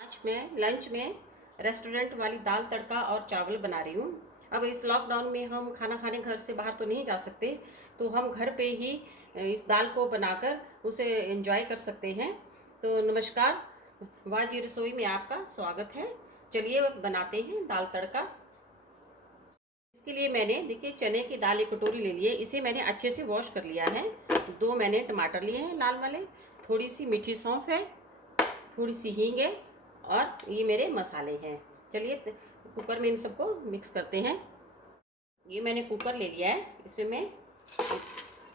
आज मैं लंच में रेस्टोरेंट वाली दाल तड़का और चावल बना रही हूँ। अब इस लॉकडाउन में हम खाना खाने घर से बाहर तो नहीं जा सकते, तो हम घर पे ही इस दाल को बनाकर उसे एंजॉय कर सकते हैं। तो नमस्कार, वाजी रसोई में आपका स्वागत है। चलिए बनाते हैं दाल तड़का। इसके लिए मैंने देखिए चने की दाल एक कटोरी ले ली है। इसे मैंने अच्छे से वॉश कर लिया है। 2 मैंने टमाटर लिए हैं लाल वाले, थोड़ी सी मीठी सौंफ है, थोड़ी सी हींग है और ये मेरे मसाले हैं। चलिए कुकर में इन सबको मिक्स करते हैं। ये मैंने कुकर ले लिया है, इसमें मैं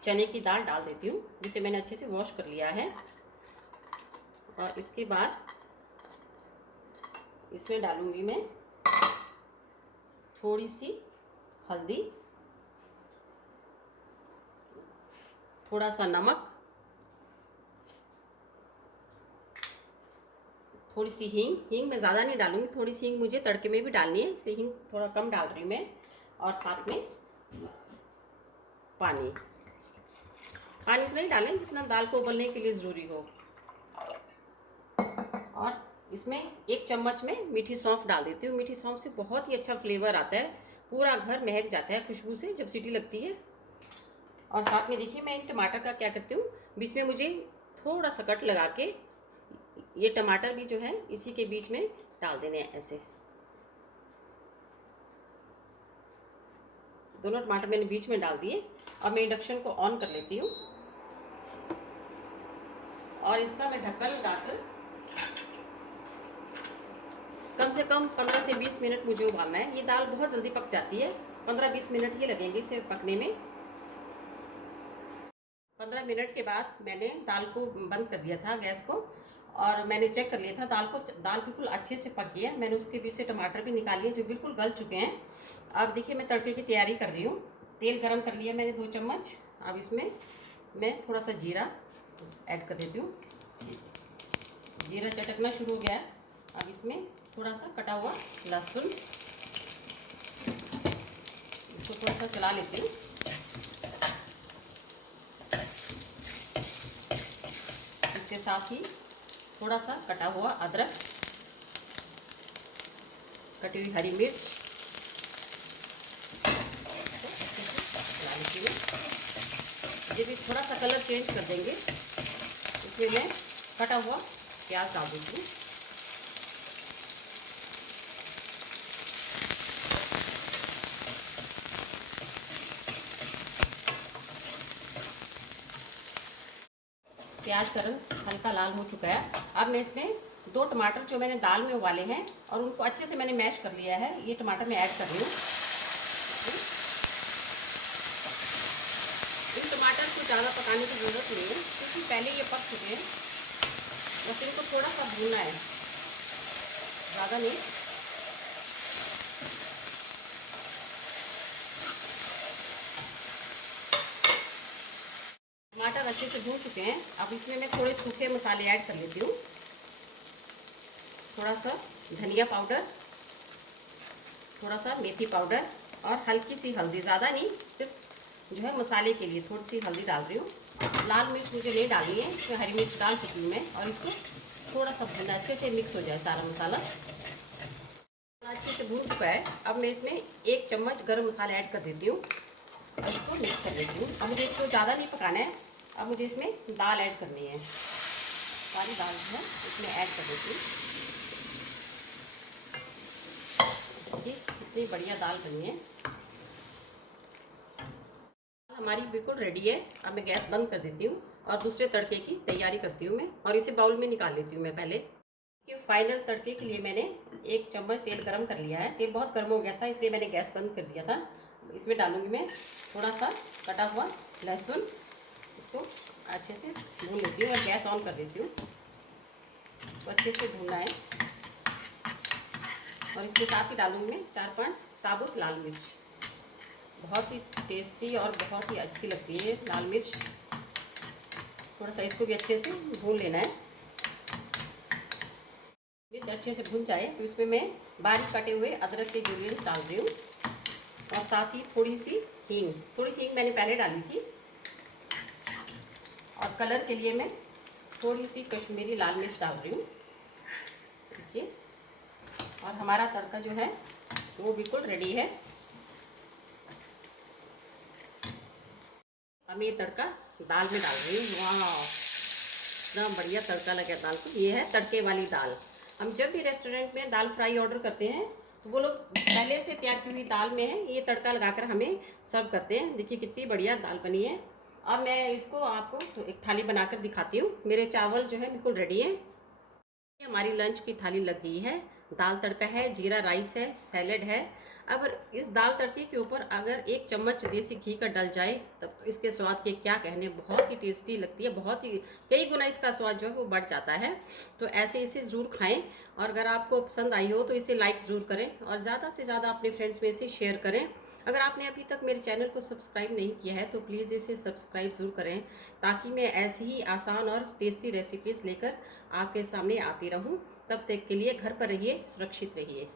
चने की दाल डाल देती हूँ जिसे मैंने अच्छे से वॉश कर लिया है। और इसके बाद इसमें डालूंगी मैं थोड़ी सी हल्दी, थोड़ा सा नमक, थोड़ी सी हींग। हींग मैं ज़्यादा नहीं डालूंगी, थोड़ी सी हींग मुझे तड़के में भी डालनी है, इसलिए हींग थोड़ा कम डाल रही हूँ मैं। और साथ में पानी। पानी इतना ही डालें जितना दाल को उबलने के लिए ज़रूरी हो। और इसमें 1 चम्मच में मीठी सौंफ डाल देती हूँ। मीठी सौंफ से बहुत ही अच्छा फ्लेवर आता है, पूरा घर महक जाता है खुशबू से जब सीटी लगती है। और साथ में देखिए मैं इन टमाटर का क्या करती हूँ, बीच में मुझे थोड़ा सा कट लगा के ये टमाटर भी जो है इसी के बीच में डाल देने हैं ऐसे। दोनों टमाटर मैंने बीच में डाल दिए। अब मैं इंडक्शन को ऑन कर लेती हूँ और इसका मैं ढक्कन लगाकर कम से कम 15 से 20 मिनट मुझे उबालना है। ये दाल बहुत जल्दी पक जाती है, 15-20 मिनट ही लगेंगे इसे पकने में। 15 मिनट के बाद मैंने दाल को बंद कर दिया था गैस को, और मैंने चेक कर लिया था दाल बिल्कुल अच्छे से पक गई है। मैंने उसके बीच से टमाटर भी निकाल लिए जो बिल्कुल गल चुके हैं। अब देखिए मैं तड़के की तैयारी कर रही हूँ। तेल गरम कर लिया मैंने 2 चम्मच। अब इसमें मैं थोड़ा सा जीरा ऐड कर देती हूँ। जीरा चटकना शुरू हो गया है। अब इसमें थोड़ा सा कटा हुआ लहसुन, इसको थोड़ा सा चला लेती हूँ। इसके साथ ही थोड़ा सा कटा हुआ अदरक, कटी हुई हरी मिर्च चला लेती हूँ। ये भी थोड़ा सा कलर चेंज कर देंगे, इसमें मैं कटा हुआ प्याज डाल देती हूँ। प्याज का रंग हल्का लाल हो चुका है। अब मैं इसमें 2 टमाटर जो मैंने दाल में उबाले हैं और उनको अच्छे से मैंने मैश कर लिया है, ये टमाटर मैं ऐड कर रही हूँ। इन टमाटर को ज़्यादा पकाने की ज़रूरत नहीं है क्योंकि पहले ये पक चुके हैं, बस इनको थोड़ा सा भूनना है, ज़्यादा नहीं। टमाटर अच्छे से भून चुके हैं। अब इसमें मैं थोड़े सूखे मसाले ऐड कर लेती हूँ। थोड़ा सा धनिया पाउडर, थोड़ा सा मेथी पाउडर और हल्की सी हल्दी, ज़्यादा नहीं, सिर्फ जो है मसाले के लिए थोड़ी सी हल्दी डाल रही हूँ। लाल मिर्च मुझे नहीं डालनी है, इसमें हरी मिर्च डाल चुकी हूँ मैं। और इसको थोड़ा सा भूनना, अच्छे से मिक्स हो जाए सारा मसाला। अच्छे से भून चुका है। अब मैं इसमें 1 चम्मच गरम मसाला ऐड कर देती हूँ और इसको मिक्स कर देती हूँ। अब मुझे इसको ज़्यादा नहीं पकाना है। अब मुझे इसमें दाल ऐड करनी है, सारी दाल जो है इसमें ऐड कर देती हूँ। इतनी बढ़िया दाल बनी है, हमारी बिल्कुल रेडी है। अब मैं गैस बंद कर देती हूँ और दूसरे तड़के की तैयारी करती हूँ मैं, और इसे बाउल में निकाल लेती हूँ मैं पहले। कि फाइनल तड़के के लिए मैंने 1 चम्मच तेल गरम कर लिया है। तेल बहुत गर्म हो गया था इसलिए मैंने गैस बंद कर दिया था। इसमें डालूंगी मैं थोड़ा सा कटा हुआ लहसुन, इसको अच्छे से भून लेती हूँ और गैस ऑन कर देती हूँ। तो अच्छे से भूनना है। और इसके साथ ही डालूंगी मैं 4-5 साबुत लाल मिर्च। बहुत ही टेस्टी और बहुत ही अच्छी लगती है लाल मिर्च। थोड़ा सा इसको भी अच्छे से भून लेना है। मिर्च अच्छे से भून जाए तो इसमें मैं बारीक कटे हुए अदरक के जूलियंस डाल रही हूँ और साथ ही थोड़ी सी हींग मैंने पहले डाली थी। और कलर के लिए मैं थोड़ी सी कश्मीरी लाल मिर्च डाल रही हूँ। और हमारा तड़का जो है वो बिल्कुल रेडी है। अब ये तड़का दाल में डाल रही हूँ। वाह, इतना बढ़िया तड़का लगा दाल को। ये है तड़के वाली दाल। हम जब भी रेस्टोरेंट में दाल फ्राई ऑर्डर करते हैं तो वो लोग पहले से तैयार की हुई दाल में है ये तड़का लगाकर हमें सर्व करते हैं। देखिए कितनी बढ़िया दाल बनी है। अब मैं इसको आपको तो एक थाली बनाकर दिखाती हूँ। मेरे चावल जो है बिल्कुल रेडी है। हमारी लंच की थाली लग गई है। दाल तड़का है, जीरा राइस है, सैलेड है। अब इस दाल तड़के के ऊपर अगर 1 चम्मच देसी घी का डल जाए तब तो इसके स्वाद के क्या कहने, बहुत ही टेस्टी लगती है। बहुत ही कई गुना इसका स्वाद जो है वो बढ़ जाता है। तो ऐसे इसे ज़रूर खाएं। और अगर आपको पसंद आई हो तो इसे लाइक ज़रूर करें और ज़्यादा से ज़्यादा अपने फ्रेंड्स में इसे शेयर करें। अगर आपने अभी तक मेरे चैनल को सब्सक्राइब नहीं किया है तो प्लीज़ इसे सब्सक्राइब ज़रूर करें, ताकि मैं ऐसी ही आसान और टेस्टी रेसिपीज़ लेकर आपके सामने आती रहूं। तब तक के लिए घर पर रहिए, सुरक्षित रहिए।